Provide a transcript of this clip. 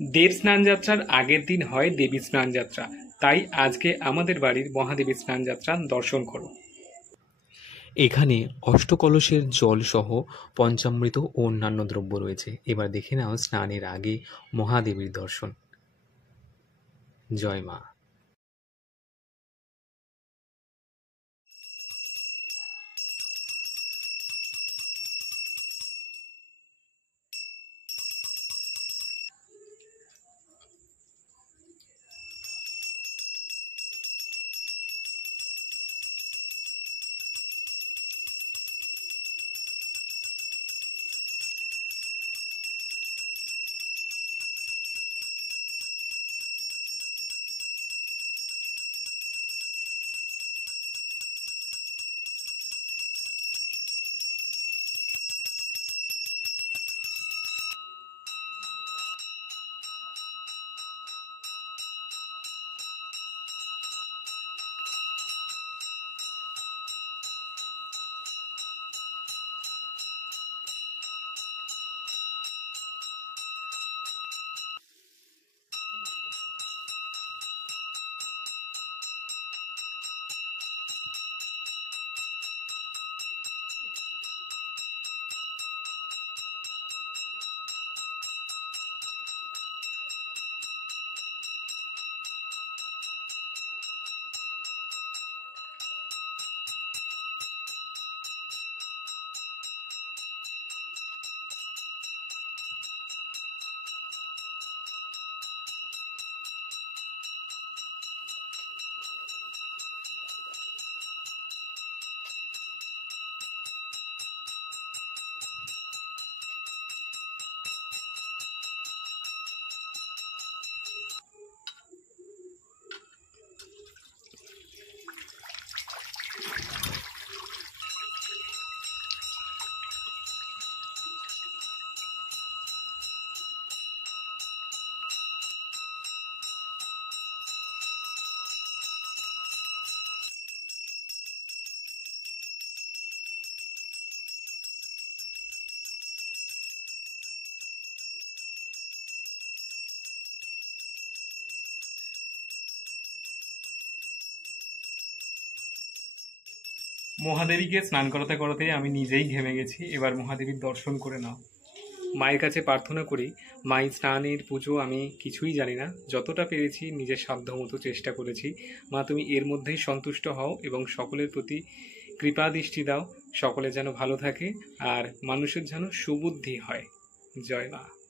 দেব স্নান যাত্রার আগের দিন হয় দেবী স্নান যাত্রা, তাই আজকে আমাদের বাড়ির মহাদেবী স্নান যাত্রা দর্শন করো। এখানে অষ্টকলসের জল সহ পঞ্চামৃত ও অন্যান্য দ্রব্য রয়েছে। এবার দেখে নাও স্নানের আগে মহাদেবীর দর্শন। জয় মা। মহাদেবীকে স্নান করাতে করাতে আমি নিজেই ঘেমে গেছি। এবার মহাদেবীর দর্শন করে নাও। মায়ের কাছে প্রার্থনা করি, মায়ের স্নানের পুজো আমি কিছুই জানি না, যতটা পেরেছি নিজের সাধ্য মতো চেষ্টা করেছি। মা, তুমি এর মধ্যেই সন্তুষ্ট হও এবং সকলের প্রতি কৃপা দৃষ্টি দাও, সকলে যেন ভালো থাকে আর মানুষের যেন সুবুদ্ধি হয়। জয় মা।